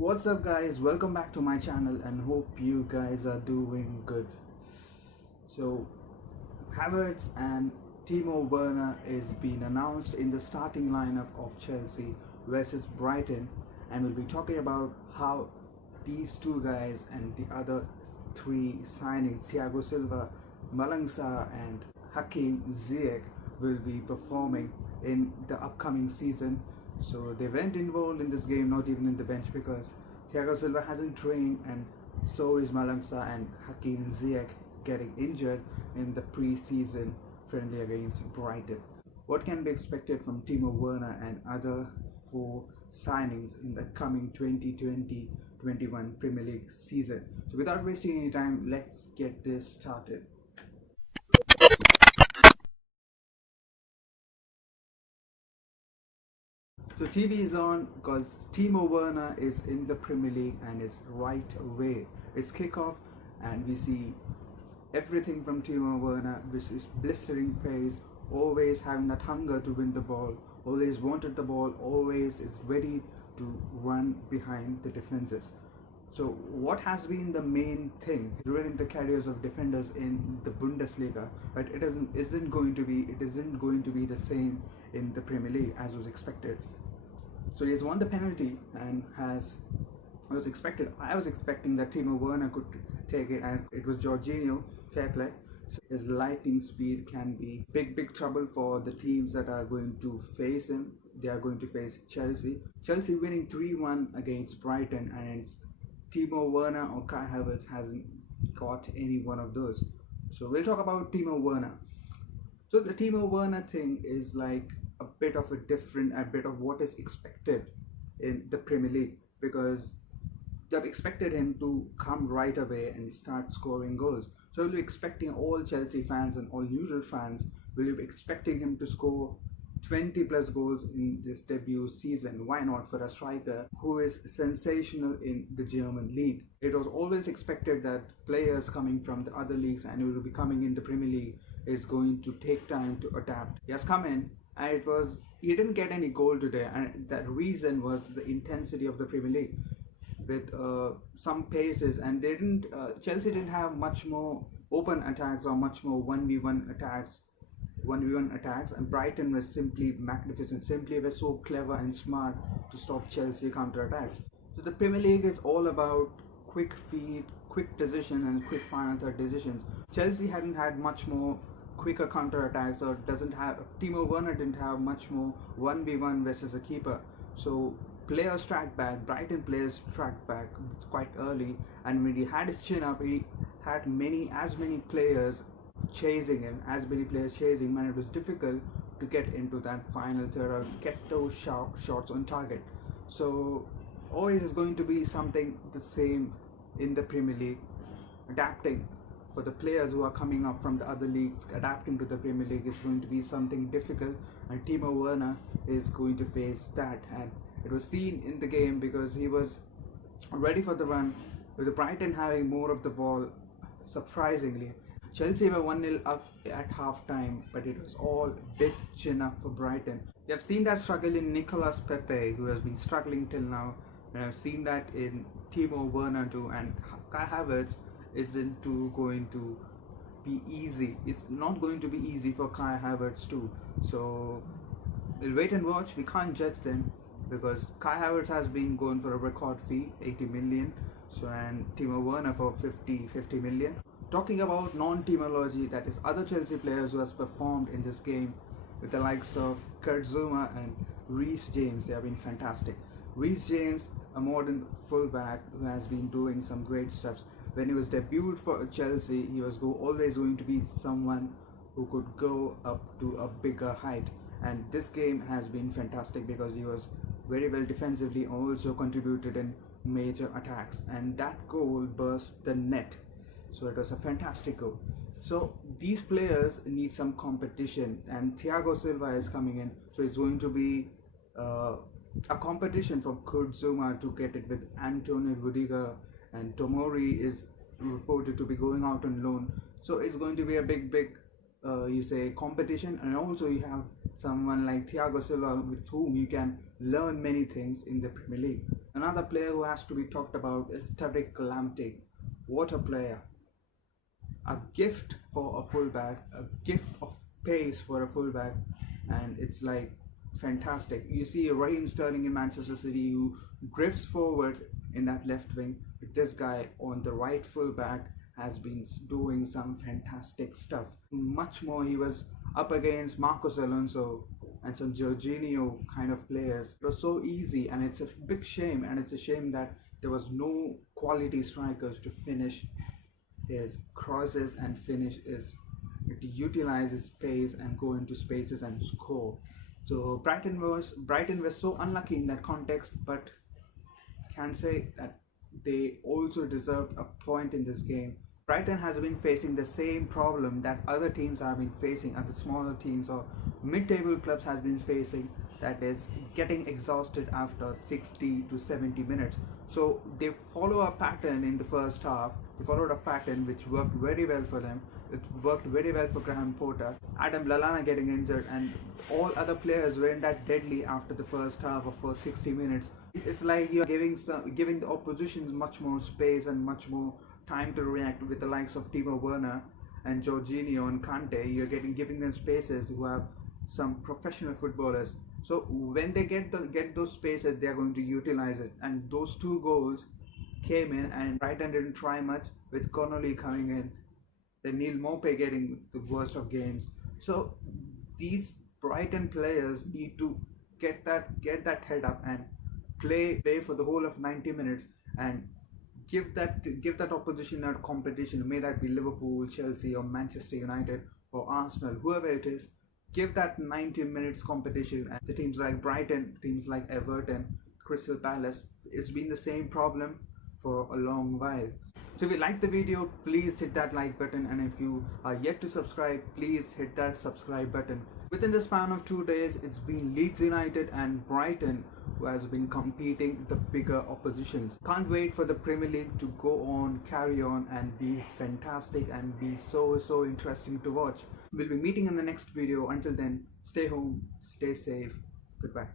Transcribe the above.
What's up guys, welcome back to my channel and hope you guys are doing good. So Havertz and Timo Werner is being announced in the starting lineup of Chelsea versus Brighton, and we'll be talking about how these two guys and the other three signings, Thiago Silva, Malang Sarr and Hakim Ziyech, will be performing in the upcoming season. So they weren't involved in this game, not even in the bench, because Thiago Silva hasn't trained, and so is Malang Sarr and Hakim Ziyech getting injured in the pre-season friendly against Brighton. What can be expected from Timo Werner and other four signings in the coming 2020-21 Premier League season? So without wasting any time, let's get this started. So TV is on because Timo Werner is in the Premier League and is right away. It's kickoff and we see everything from Timo Werner, which is blistering pace, always having that hunger to win the ball, always wanted the ball, always is ready to run behind the defenses. So what has been the main thing ruining the careers of defenders in the Bundesliga, but it isn't going to be the same in the Premier League as was expected. So he has won the penalty and I was expecting that Timo Werner could take it, and it was Jorginho, fair play. So his lightning speed can be big trouble for the teams that are going to face him. They are going to face Chelsea. Chelsea winning 3-1 against Brighton, and it's Timo Werner or Kai Havertz hasn't got any one of those. So we'll talk about Timo Werner. So the Timo Werner thing is like a bit of what is expected in the Premier League, because they've expected him to come right away and start scoring goals. So we'll be expecting all Chelsea fans and all neutral fans will be expecting him to score 20 plus goals in this debut season. Why not for a striker who is sensational in the German league? It was always expected that players coming from the other leagues and who will be coming in the Premier League is going to take time to adapt. He has come in and he didn't get any goal today, and that reason was the intensity of the Premier League with some paces, and Chelsea didn't have much more open attacks or much more 1v1 attacks, and Brighton was simply magnificent, simply were so clever and smart to stop Chelsea counter attacks. So the Premier League is all about quick feed, quick decision and quick final third decisions. Chelsea hadn't had much more quicker counter attacks, or Timo Werner didn't have much more 1v1 versus a keeper. So players tracked back, Brighton players tracked back quite early, and when he had his chin up, he had as many players chasing him, and it was difficult to get into that final third or get those shots on target. So always is going to be something the same in the Premier League. Adapting for the players who are coming up from the other leagues, adapting to the Premier League is going to be something difficult, and Timo Werner is going to face that. And it was seen in the game because he was ready for the run, with the Brighton having more of the ball. Surprisingly, Chelsea were 1-0 up at half time, but it was all bit chin up for Brighton. We have seen that struggle in Nicolas Pepe, who has been struggling till now, and I've seen that in Timo Werner too, and Kai Havertz isn't going to be easy. It's not going to be easy for Kai Havertz too. So we'll wait and watch. We can't judge them because Kai Havertz has been going for a record fee, 80 million. So, and Timo Werner for 50 million. Talking about non-teamology, that is other Chelsea players who has performed in this game, with the likes of Kurt Zouma and Reece James, they have been fantastic. Reece James, a modern fullback who has been doing some great stuff. When he was debuted for Chelsea, he was always going to be someone who could go up to a bigger height, and this game has been fantastic because he was very well defensively, also contributed in major attacks, and that goal burst the net. So it was a fantastic goal. So these players need some competition, and Thiago Silva is coming in, so it's going to be a competition for Kurt Zouma to get it with Antonio Rudiger, and Tomori is reported to be going out on loan. So it's going to be a big competition, and also you have someone like Thiago Silva with whom you can learn many things in the Premier League. Another player who has to be talked about is Tariq Lamptey. What a player! A gift for a fullback, a gift of pace for a fullback, and it's like fantastic. You see Raheem Sterling in Manchester City who drifts forward in that left wing, but this guy on the right fullback has been doing some fantastic stuff. Much more, he was up against Marcos Alonso and some Jorginho kind of players. It was so easy, and it's a big shame, and it's a shame that there was no quality strikers to finish his crosses and finish his to utilize his pace and go into spaces and score. So Brighton was so unlucky in that context, but can say that they also deserved a point in this game. Brighton has been facing the same problem that other teams have been facing, and the smaller teams or mid-table clubs has been facing, that is getting exhausted after 60 to 70 minutes. So they follow a pattern in the first half. They followed a pattern which worked very well for them. It worked very well for Graham Potter. Adam Lallana getting injured, and all other players weren't that deadly after the first half or first 60 minutes. It's like you're giving the opposition much more space and much more time to react. With the likes of Timo Werner and Jorginho and Kante, you're giving them spaces who have some professional footballers. So when they get those spaces, they are going to utilize it. And those two goals came in, and Brighton didn't try much, with Connolly coming in, then Neil Maupay getting the worst of games. So these Brighton players need to get that head up and play for the whole of 90 minutes and give that opposition a competition. May that be Liverpool, Chelsea, or Manchester United, or Arsenal, whoever it is. Give that 90 minutes competition. And the teams like Brighton, teams like Everton, Crystal Palace, it's been the same problem for a long while. So if you like the video, please hit that like button, and if you are yet to subscribe, please hit that subscribe button. Within the span of 2 days, it's been Leeds United and Brighton who has been competing the bigger oppositions. Can't wait for the Premier League to go on, carry on, and be fantastic and be so interesting to watch. We'll be meeting in the next video. Until then, stay home, stay safe. Goodbye.